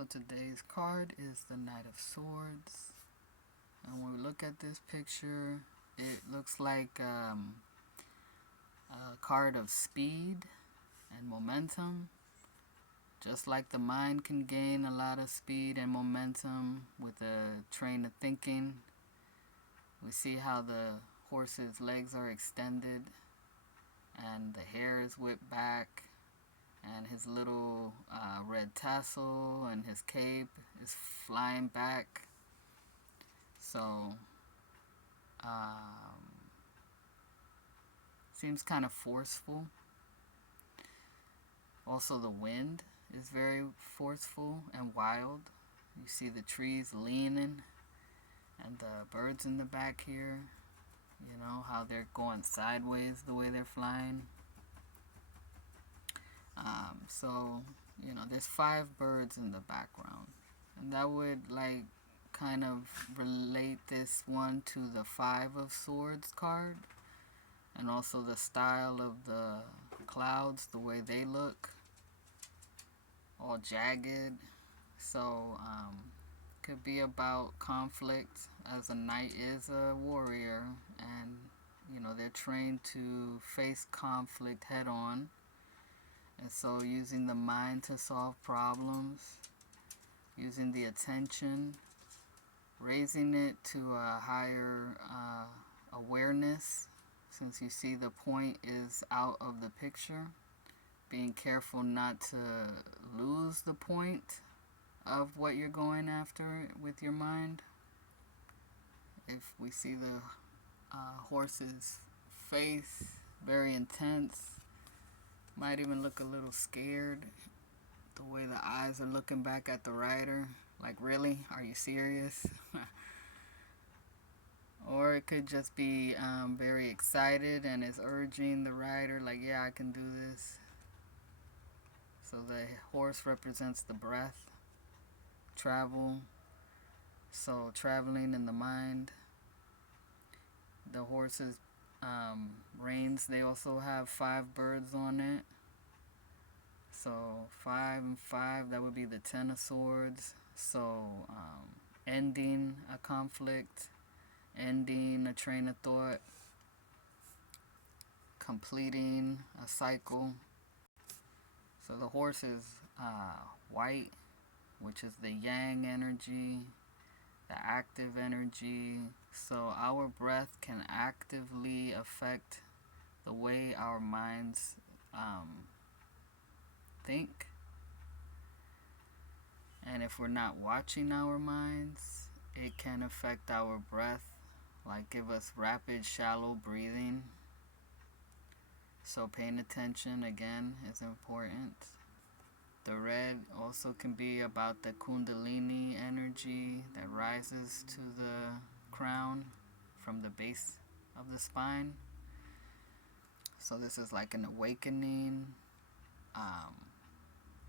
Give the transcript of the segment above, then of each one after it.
So today's card is the Knight of Swords. And when we look at this picture, it looks like a card of speed and momentum. Just like the mind can gain a lot of speed and momentum with a train of thinking, we see how the horse's legs are extended and the hair is whipped back, and his little red tassel and his cape is flying back. So seems kind of forceful. Also the wind is very forceful and wild. You see the trees leaning and the birds in the back here, you know how they're going sideways the way they're flying. So there's 5 birds in the background, and that would kind of relate this one to the 5 of Swords card, and also the style of the clouds, the way they look, all jagged. So could be about conflict, as a knight is a warrior, and they're trained to face conflict head on. And so using the mind to solve problems, using the attention, raising it to a higher awareness, since you see the point is out of the picture. Being careful not to lose the point of what you're going after with your mind. If we see the horse's face, very intense, might even look a little scared, the way the eyes are looking back at the rider, like, really? Are you serious? Or it could just be very excited and is urging the rider, like, yeah, I can do this. So the horse represents the breath, travel, so traveling in the mind. The horse's reins, they also have 5 birds on it. So 5 and 5, that would be the 10 of Swords. So ending a conflict, ending a train of thought, completing a cycle. So the horse is white, which is the yang energy, the active energy. So our breath can actively affect the way our minds think. And if we're not watching our minds, it can affect our breath, like give us rapid, shallow breathing. So paying attention, again, is important. The red also can be about the Kundalini energy that rises to the crown from the base of the spine. So this is like an awakening,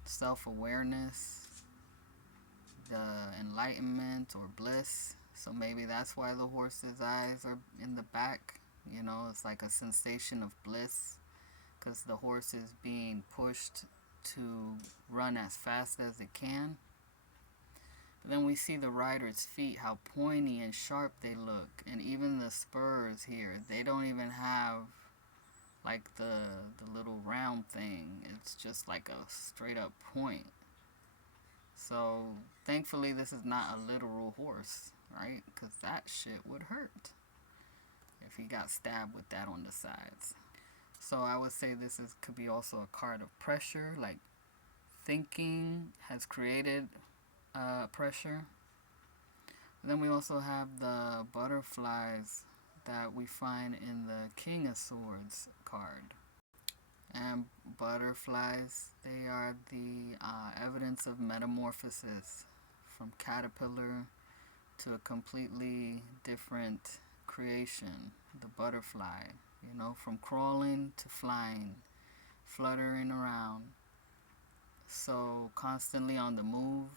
self-awareness, the enlightenment or bliss. So maybe that's why the horse's eyes are in the back. It's like a sensation of bliss, because the horse is being pushed to run as fast as it can. But then we see the rider's feet, how pointy and sharp they look. And even the spurs here, they don't even have like the little round thing. It's just like a straight up point. So thankfully this is not a literal horse, right? Because that shit would hurt if he got stabbed with that on the sides. So I would say this could be also a card of pressure, like thinking has created pressure. And then we also have the butterflies that we find in the King of Swords card. And butterflies, they are the evidence of metamorphosis, from caterpillar to a completely different creation, the butterfly, from crawling to flying, fluttering around. So constantly on the move,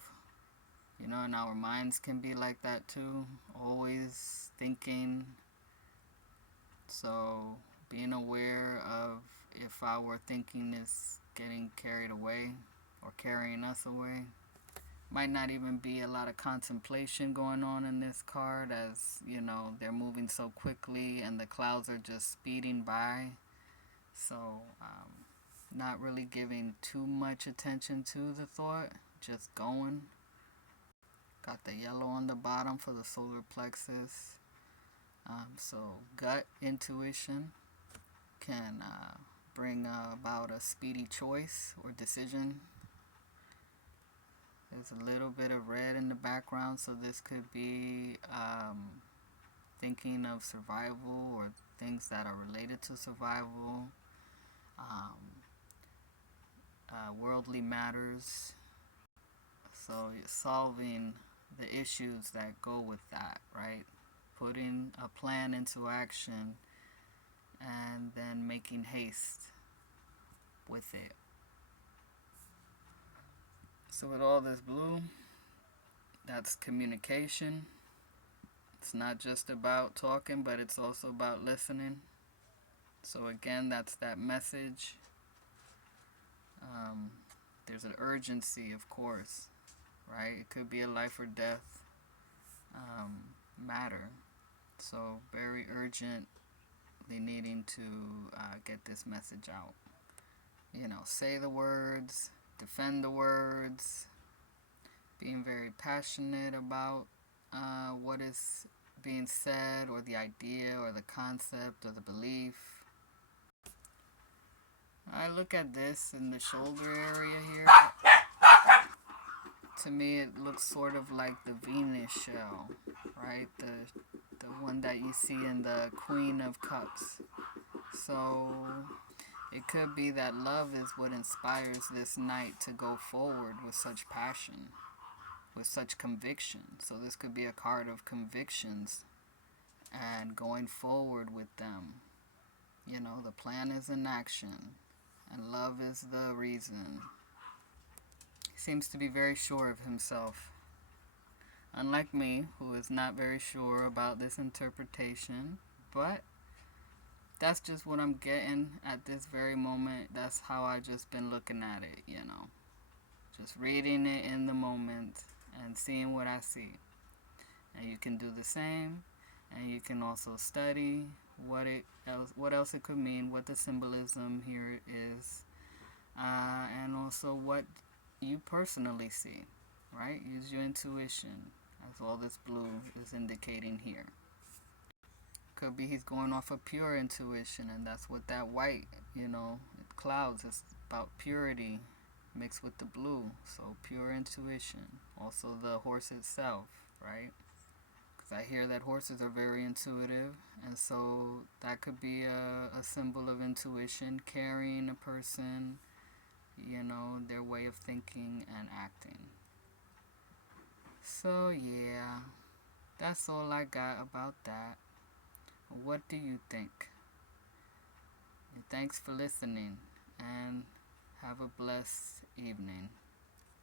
and our minds can be like that too, always thinking. So being aware of if our thinking is getting carried away or carrying us away. Might not even be a lot of contemplation going on in this card, as you know, they're moving so quickly and the clouds are just speeding by. So, not really giving too much attention to the thought, just going. Got the yellow on the bottom for the solar plexus. So, gut intuition can bring about a speedy choice or decision. There's a little bit of red in the background, so this could be thinking of survival or things that are related to survival, worldly matters. So solving the issues that go with that, right? Putting a plan into action and then making haste with it. So with all this blue, that's communication. It's not just about talking, but it's also about listening. So again, that's that message. There's an urgency, of course, right? It could be a life or death matter. So very urgently needing to get this message out. You know, say the words, defend the words, being very passionate about what is being said, or the idea, or the concept, or the belief. I look at this in the shoulder area here. To me, it looks sort of like the Venus shell, right? The one that you see in the Queen of Cups. So it could be that love is what inspires this knight to go forward with such passion, with such conviction. So this could be a card of convictions and going forward with them. You know, the plan is in action, and love is the reason. He seems to be very sure of himself. Unlike me, who is not very sure about this interpretation, but that's just what I'm getting at this very moment. That's how I just been looking at it, you know. Just reading it in the moment and seeing what I see. And you can do the same, and you can also study what else it could mean, what the symbolism here is, and also what you personally see, right? Use your intuition, as all this blue is indicating here. Could be he's going off of pure intuition, and that's what that white, you know, clouds is about, purity mixed with the blue. So pure intuition. Also the horse itself, right? I hear that horses are very intuitive, and so that could be a symbol of intuition, carrying a person, you know, their way of thinking and acting. So yeah, that's all I got about that. What do you think? And thanks for listening, and have a blessed evening.